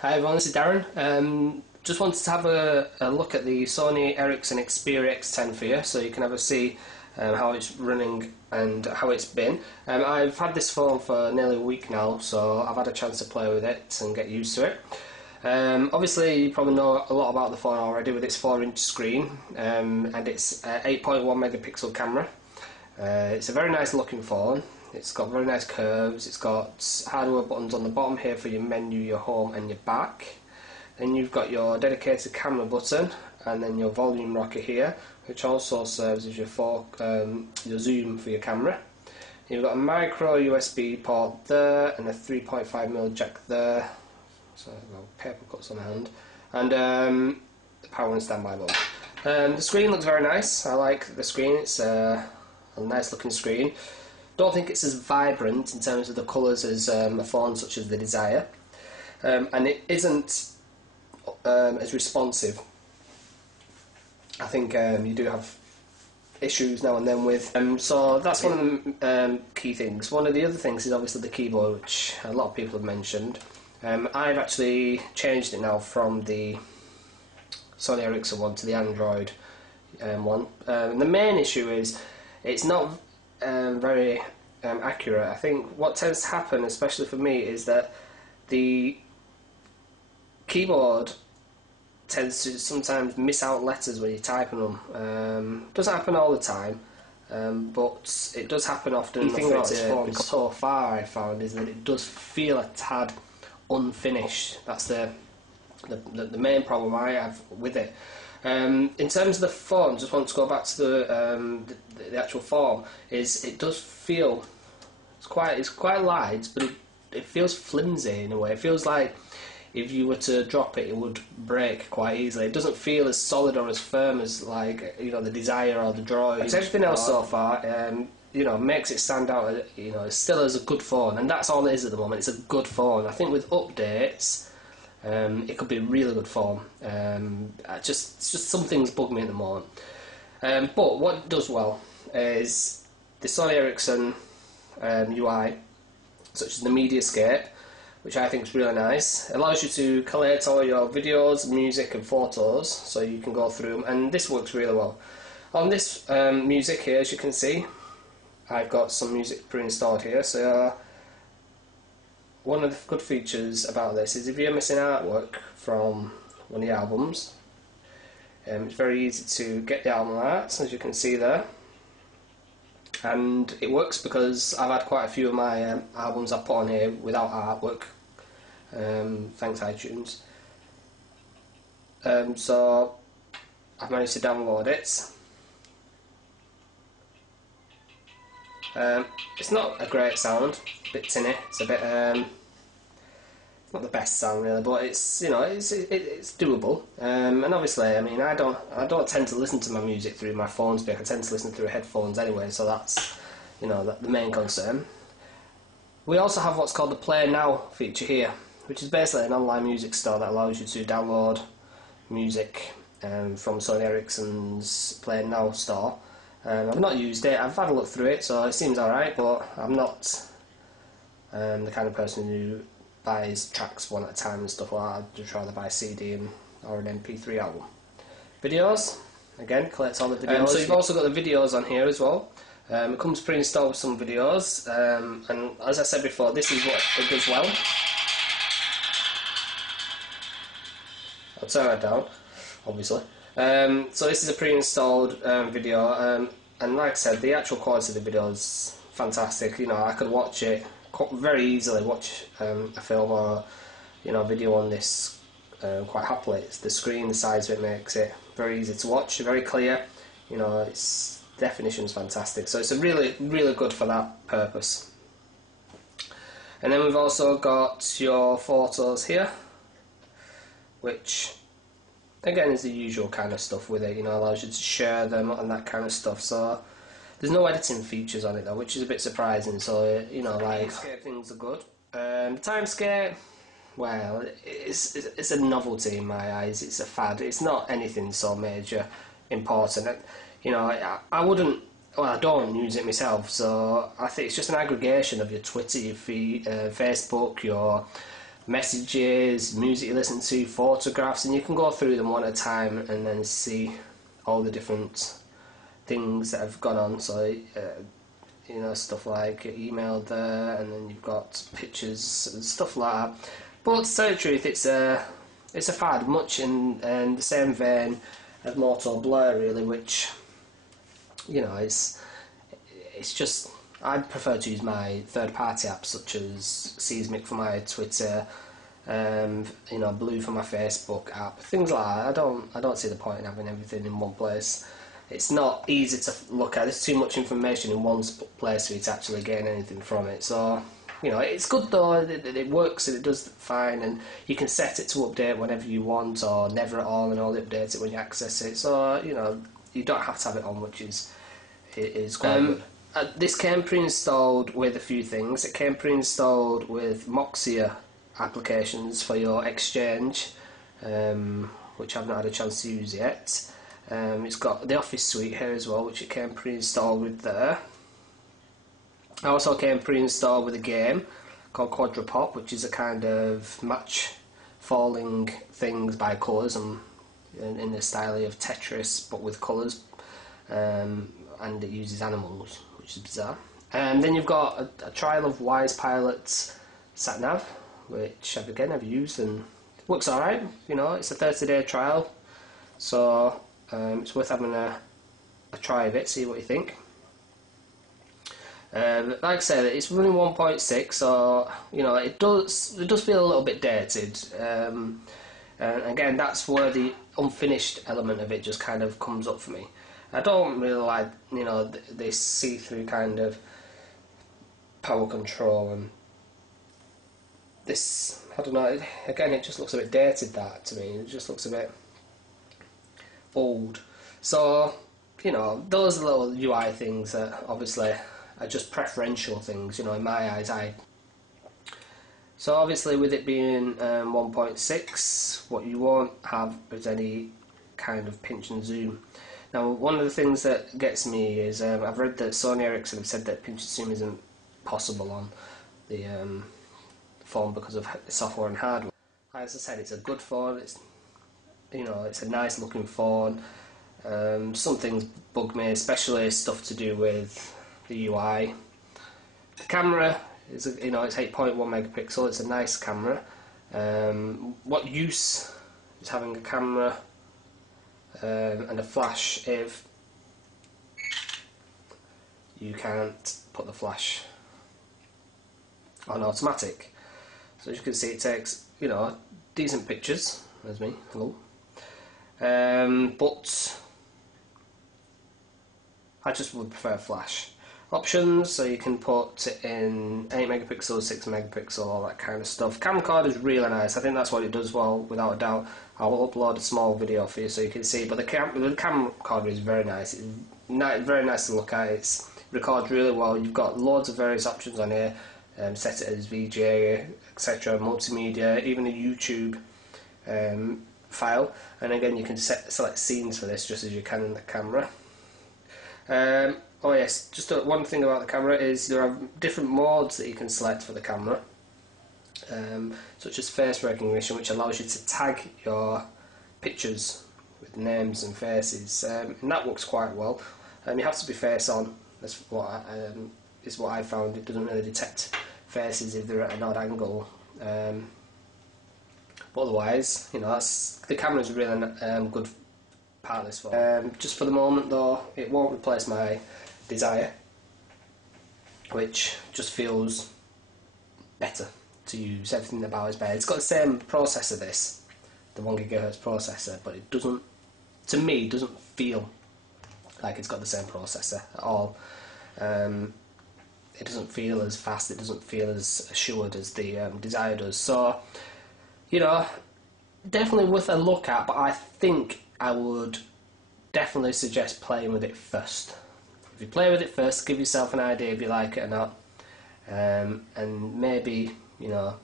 Hi everyone, this is Darren. Just wanted to have a look at the Sony Ericsson Xperia X10 for you, so you can have a see how it's running and how it's been. I've had this phone for nearly a week now, so I've had a chance to play with it and get used to it. Obviously you probably know a lot about the phone already with its 4-inch screen, and its 8.1 megapixel camera. It's a very nice looking phone. It's got very nice curves. It's got hardware buttons on the bottom here for your menu, your home and your back. Then you've got your dedicated camera button and then your volume rocker here, which also serves as your zoom for your camera. You've got a micro USB port there and a 3.5mm jack there. So I've got paper cuts on the hand. And the power and standby button. The screen looks very nice. I like the screen. It's a nice looking screen. Don't think it's as vibrant in terms of the colours as a phone such as the Desire, and it isn't as responsive. I think you do have issues now and then with, so that's one of the key things. One of the other things is obviously the keyboard, which a lot of people have mentioned. I've actually changed it now from the Sony Ericsson one to the Android one. And the main issue is it's not very accurate. I think what tends to happen, especially for me, is that the keyboard tends to sometimes miss out letters when you're typing them. Doesn't happen all the time, but it does happen often. The thing about this phone so far, I found, is that it does feel a tad unfinished. That's the main problem I have with it. In terms of the phone, just want to go back to the actual phone. It does feel it's quite light, but it feels flimsy in a way. It feels like if you were to drop it, it would break quite easily. It doesn't feel as solid or as firm as, like, you know, the Desire or the Droid. But everything else so far, you know, makes it stand out. You know, it still is a good phone, and that's all it is at the moment. It's a good phone. I think with updates, it could be a really good phone. Just some things bug me at the moment. But what it does well is the Sony Ericsson UI, such as the Mediascape, which I think is really nice. It allows you to collate all your videos, music and photos, so you can go through them, and this works really well. On this music here, as you can see, I've got some music pre-installed here, so one of the good features about this is if you're missing artwork from one of the albums, it's very easy to get the album art, as you can see there. And it works because I've had quite a few of my albums I put on here without artwork, thanks iTunes. So I've managed to download it. It's not a great sound, a bit tinny. It's a bit not the best sound really, but it's, you know, it's doable. And obviously, I mean, I don't tend to listen to my music through my phone speaker. I tend to listen through headphones anyway, so that's, you know, the main concern. We also have what's called the Play Now feature here, which is basically an online music store that allows you to download music from Sony Ericsson's Play Now store. I've not used it. I've had a look through it, so it seems alright, but I'm not the kind of person who buys tracks one at a time and stuff like that. I'd just rather buy a CD or an MP3 album. Videos, again, collects all the videos. So you've also got the videos on here as well. It comes pre-installed with some videos, and as I said before, this is what it does well. I'll turn that down, obviously. So this is a pre-installed video, and like I said, the actual quality of the video is fantastic. You know, I could watch it very easily, watch a film or, you know, video on this quite happily. It's the screen, the size of it makes it very easy to watch, very clear. You know, its definition's fantastic, so it's a really good for that purpose. And then we've also got your photos here, which again is the usual kind of stuff with it. You know, allows you to share them and that kind of stuff. So there's no editing features on it though, which is a bit surprising. So, you know, like, things are good. Timescape, well, it's a novelty in my eyes. It's a fad. It's not anything so major, important. You know, I wouldn't. Well, I don't use it myself, so I think it's just an aggregation of your Twitter, your feed, Facebook, your messages, music you listen to, photographs, and you can go through them one at a time and then see all the different things that have gone on. So you know, stuff like email there, and then you've got pictures and stuff like that. But to tell you the truth, it's a fad, much in the same vein of Moto Blur, really, which, you know, it's just, I prefer to use my third-party apps such as Seismic for my Twitter, you know, Blue for my Facebook app, things like that. I don't see the point in having everything in one place. It's not easy to look at. There's too much information in one place for you to actually gain anything from it. So, you know, it's good though. It works and it does fine, and you can set it to update whenever you want, or never at all, and only update it when you access it. So, you know, you don't have to have it on, which is quite good. This came pre-installed with a few things. It came pre-installed with Moxia applications for your Exchange, which I've not had a chance to use yet. It's got the Office Suite here as well, which it came pre-installed with there. It also came pre-installed with a game called Quadrupop, which is a kind of match falling things by colours, and in the style of Tetris but with colours, and it uses animals, which is bizarre. And then you've got a trial of Wise Pilot's SatNav, which I've used and it works alright. You know, it's a 30-day trial, so it's worth having a try of it, see what you think. Like I said, it's running 1.6, so you know it does feel a little bit dated. And again, that's where the unfinished element of it just kind of comes up for me. I don't really like, you know, this see-through kind of power control, and this, I don't know, again it just looks a bit dated, that to me. It just looks a bit old. So, you know, those little UI things that obviously are just preferential things, you know, in my eyes. So obviously with it being 1.6, what you won't have is any kind of pinch and zoom. Now, one of the things that gets me is I've read that Sony Ericsson have said that pinch and zoom isn't possible on the phone because of software and hardware. As I said, it's a good phone. It's, you know, it's a nice looking phone. Some things bug me, especially stuff to do with the UI. The camera is, you know, it's 8.1 megapixel. It's a nice camera. What use is having a camera and a flash if you can't put the flash on automatic? So as you can see, it takes, you know, decent pictures. There's me, hello. But I just would prefer flash options, so you can put it in 8 megapixel, 6 megapixel, all that kind of stuff. Camcorder is really nice. I think that's what it does well, without a doubt. I'll upload a small video for you so you can see. But the camcorder is very nice. It's very nice to look at. It records really well. You've got loads of various options on here. Set it as VGA, etc., multimedia, even a YouTube file. And again, you can select scenes for this just as you can in the camera. Oh yes, just one thing about the camera is there are different modes that you can select for the camera, such as face recognition, which allows you to tag your pictures with names and faces, and that works quite well. You have to be face on. That's what is what I found. It doesn't really detect faces if they're at an odd angle. But otherwise, you know, the camera's a really good part of this phone. Just for the moment though, it won't replace my Desire, which just feels better to use. Everything about it's better. It's got the same processor, this, the 1 GHz processor, but it doesn't, to me, doesn't feel like it's got the same processor at all. It doesn't feel as fast, it doesn't feel as assured as the Desire does. So, you know, definitely worth a look at, but I think I would definitely suggest playing with it first. If you play with it first, give yourself an idea if you like it or not, and maybe, you know,